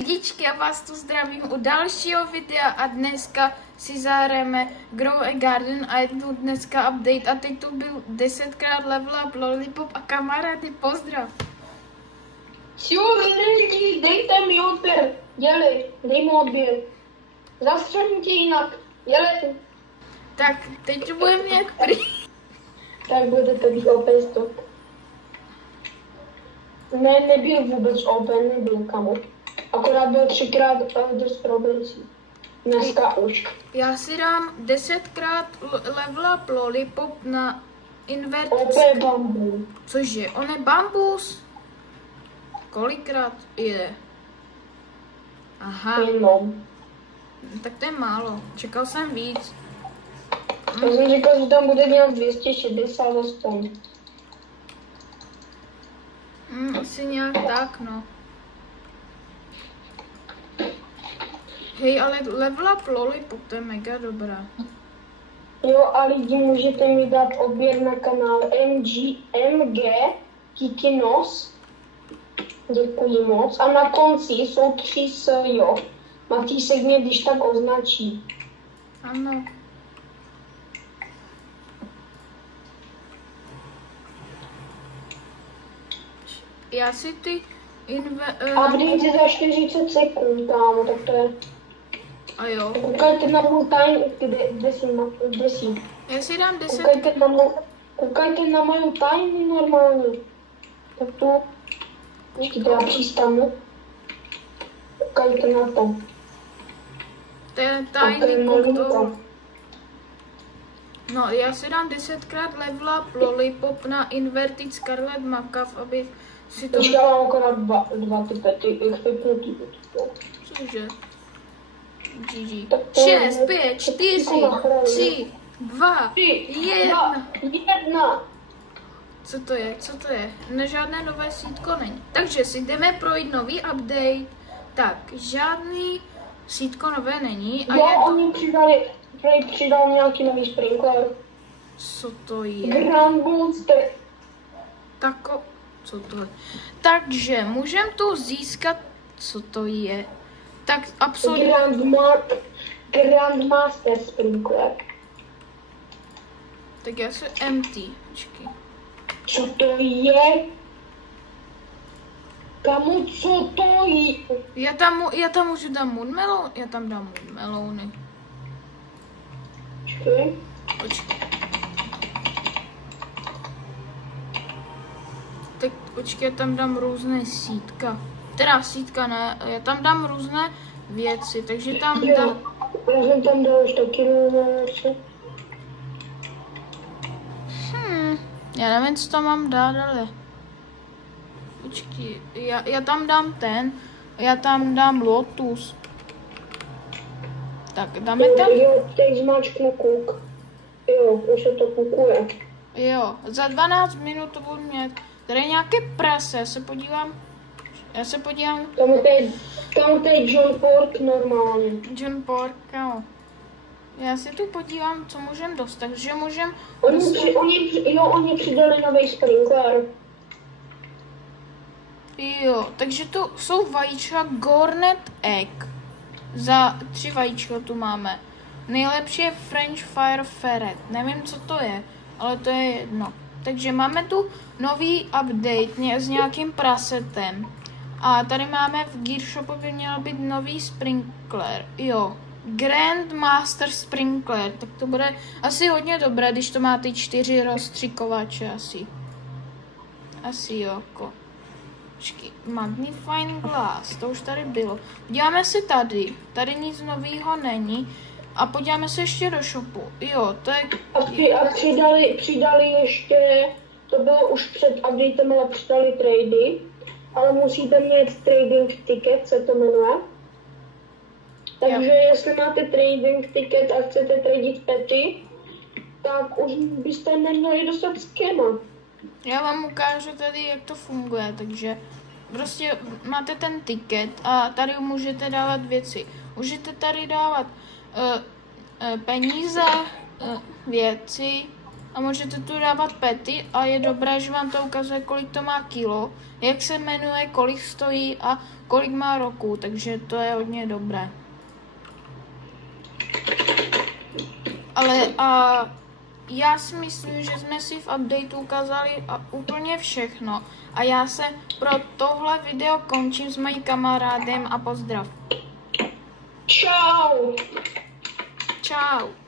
Lidičky, já vás tu zdravím u dalšího videa a dneska si zahrajeme Grow a Garden a je tu dneska update a teď tu byl 10krát level up Lollipop a kamarády, pozdrav. Lidi, dejte mi odběr, dej mu odběr. Zastřelím tě jinak, dělej. Tak, teď tu budeme nějak prý. Tak budete být open stop. Ne, nebyl vůbec open, nebyl kamo. Akorát byl 3krát dost problémů. Dneska už. Já si dám 10krát level up Lollipop na invert. Opět bambus. Cože, on je bambus? Kolikrát je? Aha, Jenom. tak to je málo. Čekal jsem víc. Já jsem říkal, že tam bude nějak 260 aspoň. Asi nějak tak, no. Hej, ale level up Lollipop, to je mega dobrá. Jo, a lidi, můžete mi dát odběr na kanál MG Kikinos. Děkuji moc. A na konci jsou 3 s jo. Matýsek mě když tak označí. Ano. Já si ty A vždyť za 40 sekund, kámo, tak to je. A jo. Koukajte na můj time, kde jsi. Já si dám 10. Koukajte na moju time normálně. Tak tu. Počkejte, já přistanu. Koukajte na to. To je tajný kokto. No, já si dám 10krát level up Lollipop na Inverted Scarlet Macav, aby si to... Počkej, já mám akorát dva ty expectnutí. Cože? GG. Tak to je 6, 5, 4, 3, 2, 1. Co to je? Co to je? Na žádné nové sítko není. Takže si jdeme projít nový update. Tak, žádný sítko nové není. A Jo, je... oni přidal nějaký nový sprinkler. Co to je? Grand Booster. Tako... Co to je? Takže můžeme tu získat... Co to je? Tak absolutně... Grandmaster sprinkler. Tak já se empty. Počkej. Co to je? Kamu, co to je? Já tam můžu dát moonmelon? Já tam dám moonmelony. Počkej. Tak počkej, já tam dám různé sítka. Teda sítka ne, já tam dám různé věci, takže tam dám... Já jsem tam dal už taky různé věci. Já nevím, co tam mám dát, ale... Počkej, já tam dám já tam dám lotus. Tak, dáme tam... Jo, teď zmáčknu kuk. Jo, už se to kukuje. Jo, za 12 minut to budu mít. Tady je nějaké prase, já se podívám. Tam je John Pork normálně. John Pork, jo. Já si tu podívám, co můžeme dostat. Takže můžeme... Oni přidali nový sprinkler. Jo, takže tu jsou vajíčka Gornet Egg. Za 3 vajíčka tu máme. Nejlepší je French Fire Ferret. Nevím, co to je, ale to je jedno. Takže máme tu nový update s nějakým prasetem. A tady máme v Gear Shopu by měl být nový sprinkler. Jo, Grandmaster Sprinkler. Tak to bude asi hodně dobré, když to má ty 4 rozstřikovače asi. Asi jo, jako. Magnifying Glass, to už tady bylo. Podíváme se tady. Tady nic nového není. A podíváme se ještě do shopu. Jo, to je... A přidali ještě, to bylo už před updatem, ale přidali trady. Ale musíte mít trading ticket, se to jmenuje. Takže jestli máte trading ticket a chcete tradit pety, tak už byste neměli dostat skema. Já vám ukážu tady, jak to funguje, takže prostě máte ten ticket a tady můžete dávat věci. Můžete tady dávat peníze, věci a můžete tu dávat pety a je dobré, že vám to ukazuje, kolik to má kilo, jak se jmenuje, kolik stojí a kolik má roku, takže to je hodně dobré. Ale já si myslím, že jsme si v updateu ukázali úplně všechno a já se pro tohle video končím s mojím kamarádem a pozdrav. Čau! Čau.